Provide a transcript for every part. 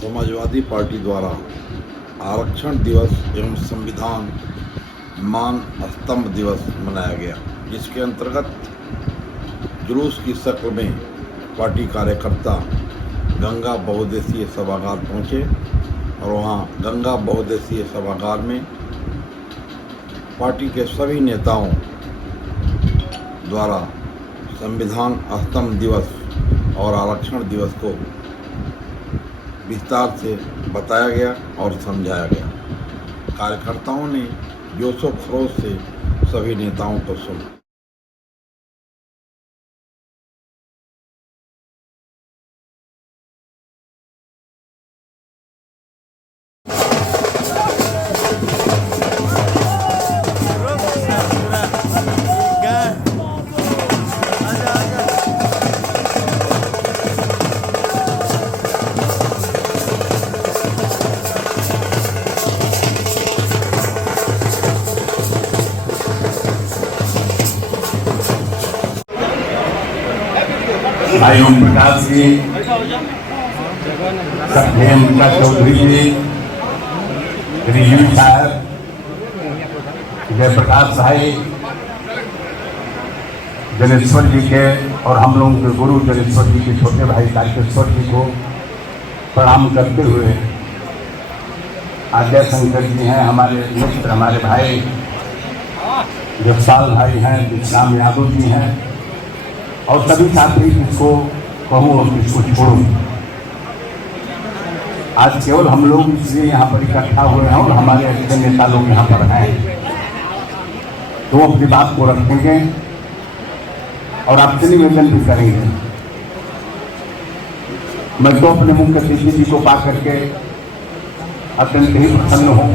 Samajwadi party द्वारा आरक्षण दिवस एवं संविधान मान स्तंभ दिवस मनाया गया, जिसके अंतर्गत जुलूस की शक्ल में पार्टी कार्यकर्ता गंगा बहुउद्देशीय सभागार पहुंचे और वहां गंगा बहुउद्देशीय सभागार में पार्टी के सभी नेताओं द्वारा संविधान स्तंभ दिवस और आरक्षण दिवस को विस्तार से बताया गया और समझाया गया। कार्यकर्ताओं ने जोशो खरोश से सभी नेताओं को सुना। भाई ओम प्रकाश जी, सत्येंद्र चौधरी जी, रिजू साहब, जयप्रकाश भाई, जनेश्वर जी के और हम लोगों के गुरु जनेश्वर जी के छोटे भाई तारकेश्वर जी को प्रणाम करते हुए, आद्या शंकर जी हैं हमारे मित्र, हमारे भाई जगसाल भाई हैं, विश्राम यादव जी हैं और सभी साथी किसको कहूँ और किसको छोड़ूं। आज केवल हम लोग इसलिए यहाँ पर इकट्ठा हुए हैं और हमारे अच्छे नेता लोग यहाँ पर हैं, तो अपनी बात को रखेंगे और आपसे निवेदन भी करेंगे। मैं तो अपने मुख्य अतिथि जी को पा करके अत्यंत ही प्रसन्न हूँ।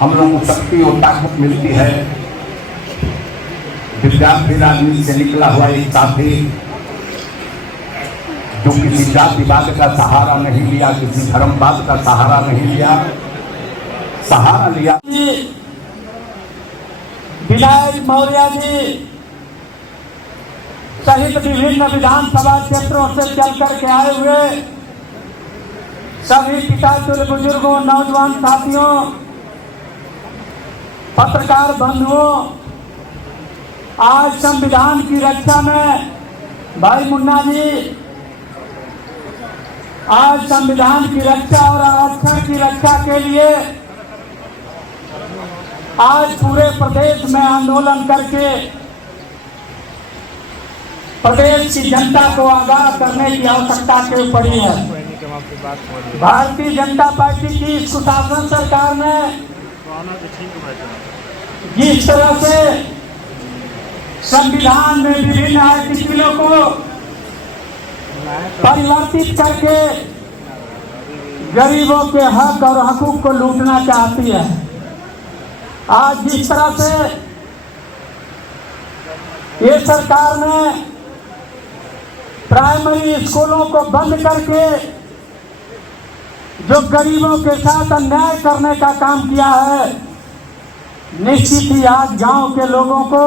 हम लोगों को शक्ति और ताकत मिलती है। विद्यार्थी राजनीति से निकला हुआ एक साथी जो किसी जातिवाद का सहारा नहीं लिया, किसी धर्मवाद का सहारा नहीं लिया, सहारा लिया। विनायक मौर्य जी सहित विभिन्न विधानसभा क्षेत्रों से चल करके आए हुए सभी पिताचुल बुजुर्गों, नौजवान साथियों, पत्रकार बंधुओं, आज संविधान की रक्षा में भाई मुन्ना जी, आज संविधान की रक्षा और आरक्षण की रक्षा के लिए आज पूरे प्रदेश में आंदोलन करके प्रदेश की जनता को आगाह करने की आवश्यकता क्यों पड़ी है। भारतीय जनता पार्टी की सुशासन सरकार ने जिस तरह से संविधान में विभिन्न आर्टिकलों को परिवर्तित करके गरीबों के हक और हकूक को लूटना चाहती है, आज जिस तरह से ये सरकार ने प्राइमरी स्कूलों को बंद करके जो गरीबों के साथ अन्याय करने का काम किया है, निश्चित ही आज गांव के लोगों को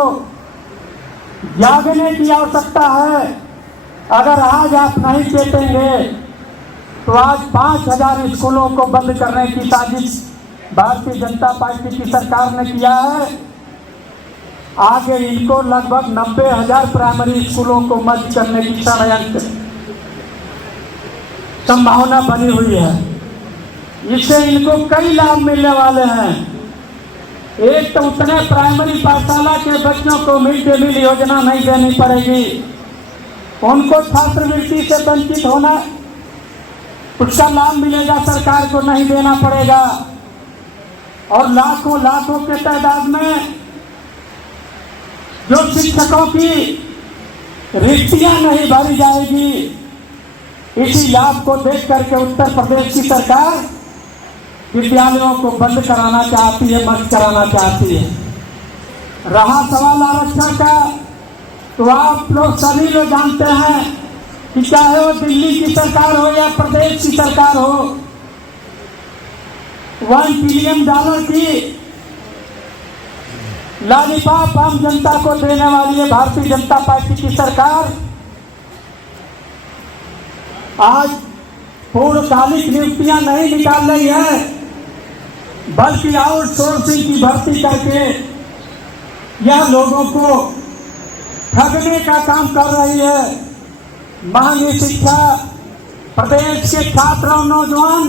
जागने की आवश्यकता है। अगर आज आप नहीं चेतेंगे तो आज 5000 स्कूलों को बंद करने की साजिश भारतीय जनता पार्टी की सरकार ने किया है। आगे इनको लगभग 90,000 प्राइमरी स्कूलों को मर्ज करने की संभावना बनी हुई है। इससे इनको कई लाभ मिलने वाले हैं। एक तो उतने प्राइमरी पाठशाला के बच्चों को मिड डे मील योजना नहीं देनी पड़ेगी, उनको छात्रवृत्ति से वंचित होना, उसका लाभ मिलेगा, सरकार को नहीं देना पड़ेगा और लाखों लाखों के तादाद में जो शिक्षकों की रिक्तियां नहीं भरी जाएगी। इसी लाभ को देख करके उत्तर प्रदेश की सरकार विद्यालयों को बंद कराना चाहती है, मत कराना चाहती है। रहा सवाल आरक्षण का, तो आप लोग सभी लोग जानते हैं कि चाहे वो दिल्ली की सरकार हो या प्रदेश की सरकार हो, $1 ट्रिलियन की लॉलीपॉप आम जनता को देने वाली है भारतीय जनता पार्टी की सरकार। आज पूर्णकालिक नियुक्तियां नहीं निकाल रही है, बल्कि आउटसोर्सिंग की भर्ती करके यह लोगों को ठगने का काम कर रही है। महंगी शिक्षा प्रदेश के छात्र और नौजवान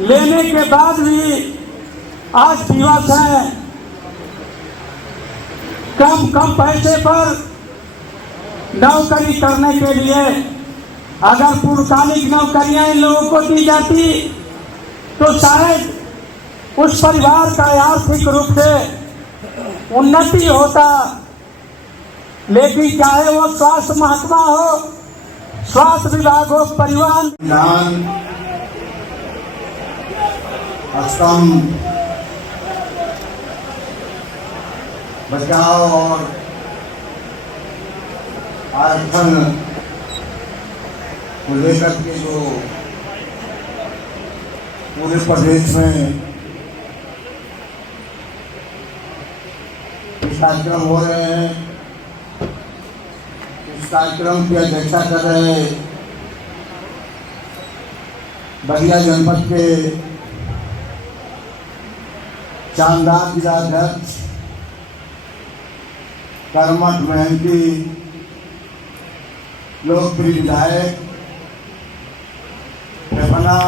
लेने के बाद भी आज दिवस है कम पैसे पर नौकरी करने के लिए। अगर पूर्णकालिक नौकरियां इन लोगों को दी जाती तो शायद उस परिवार का आर्थिक रूप से उन्नति होता। लेकिन चाहे वो स्वास्थ्य महकमा हो, स्वास्थ्य विभाग हो, परिवहन स्तंभ बचाव और आरक्षण को लेकर के जो पूरे प्रदेश में कार्यक्रम हो रहे हैं, इस कार्यक्रम की अध्यक्षता कर रहे बलिया जनपद के शानदार जिलाध्यक्ष कर्मठ मेहनती लोकप्रिय विधायक अपना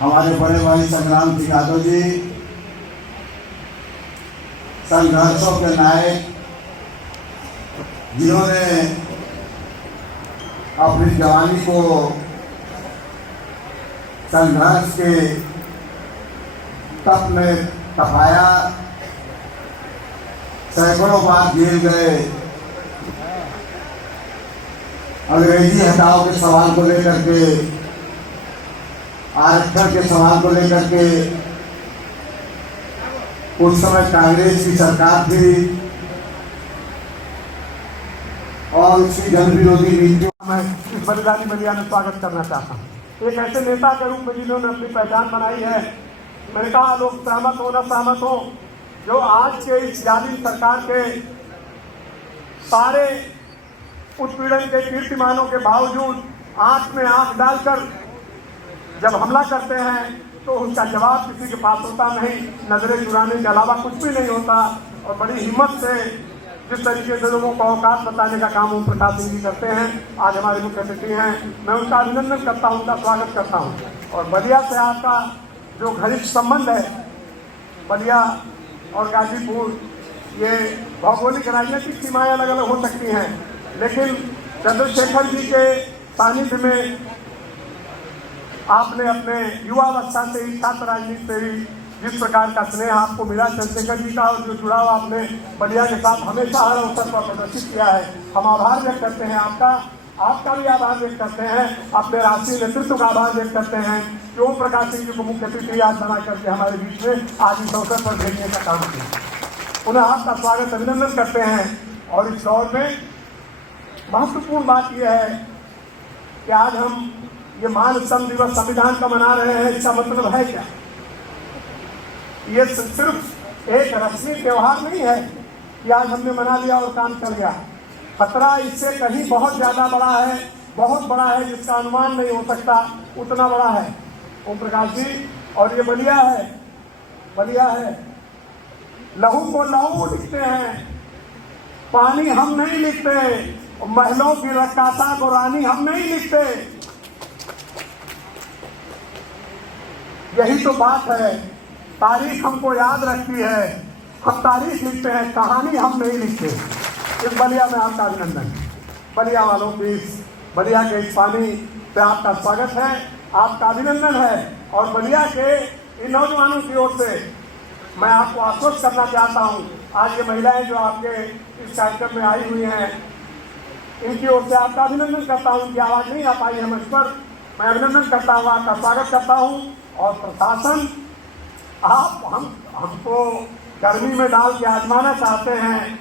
हमारे बड़े भाई संग्राम सिंह यादव जी, संघर्षों के नायक जिन्होंने अपनी जवानी को संघर्ष के तप में तपाया, सैकड़ों बार जेल गए, अंग्रेजी हटाओ के सवाल को लेकर के, आरक्षण के सवाल को लेकर के उस समय कांग्रेस की सरकार थी और उसकी जन विरोधी नीतियों मैं इस बलिदानी बलिया में स्वागत करना चाहता हूँ। एक ऐसे नेता के रूप में जिन्होंने अपनी पहचान बनाई है, मैंने कहा लोग सहमत हो न सहमत हो, जो आज के इस जालिम सरकार के सारे उत्पीड़न के कीर्तिमानों के बावजूद आंख में आंख डालकर जब हमला करते हैं तो उसका जवाब किसी के पास होता नहीं, नजरें चुराने के अलावा कुछ भी नहीं होता। और बड़ी हिम्मत से जिस तरीके से लोगों को औकात बताने का काम ओम प्रकाश सिंह जी करते हैं, आज हमारे मुख्य अतिथि हैं, मैं उनका अभिनंदन करता हूं, उनका स्वागत करता हूं। और बलिया से आपका जो घनिष्ठ संबंध है, बलिया और गाजीपुर, ये भौगोलिक राजनीतिक सीमाएं अलग अलग हो सकती हैं, लेकिन चंद्रशेखर जी के सानिध्य में आपने अपने युवावस्था से ही, छात्र राजनीति से ही जिस प्रकार का स्नेह आपको मिला चंद्रशेखर जी का, और जो जुड़ाव आपने बलिया के साथ हमेशा हर अवसर पर प्रदर्शित किया है, हम आभार व्यक्त करते हैं आपका भी आभार व्यक्त करते हैं, अपने राष्ट्रीय नेतृत्व का आभार व्यक्त करते हैं कि ओम प्रकाश सिंह जी को मुख्य अतिथि याद बना करके हमारे बीच में आज इस अवसर पर भेजने का काम किया। उन्हें आपका स्वागत अभिनंदन करते हैं। और इस दौर में महत्वपूर्ण बात यह है कि आज हम ये मान स्तंभ दिवस संविधान का मना रहे हैं। इसका मतलब है क्या? ये सिर्फ एक रस्मी त्योहार नहीं है कि आज हमने मना लिया और काम चल गया। खतरा इससे कहीं बहुत ज्यादा बड़ा है, बहुत बड़ा है, जिसका अनुमान नहीं हो सकता, उतना बड़ा है ओम प्रकाश जी। और ये बलिया है, लहू को लहू लिखते हैं, पानी हम नहीं लिखते, महलों की रक्कासा को रानी हम नहीं लिखते। यही तो बात है, तारीख हमको याद रखती है, हम तारीख लिखते हैं, कहानी हम नहीं लिखते। इस बलिया में आपका अभिनंदन। बलिया वालों प्लीज, बलिया के इस पानी पे आपका स्वागत है, आपका अभिनंदन है। और बलिया के इन नौजवानों की ओर से मैं आपको आश्वस्त करना चाहता हूँ, आज ये महिलाएं जो आपके इस कार्यक्रम में आई हुई हैं, इनकी ओर से आपका अभिनंदन करता हूँ। इनकी आवाज़ नहीं आ पाई है मंच पर, मैं अभिनंदन करता हूँ, आपका स्वागत करता हूँ। और प्रशासन, आप हमको गर्मी में डाल के आजमाना चाहते हैं,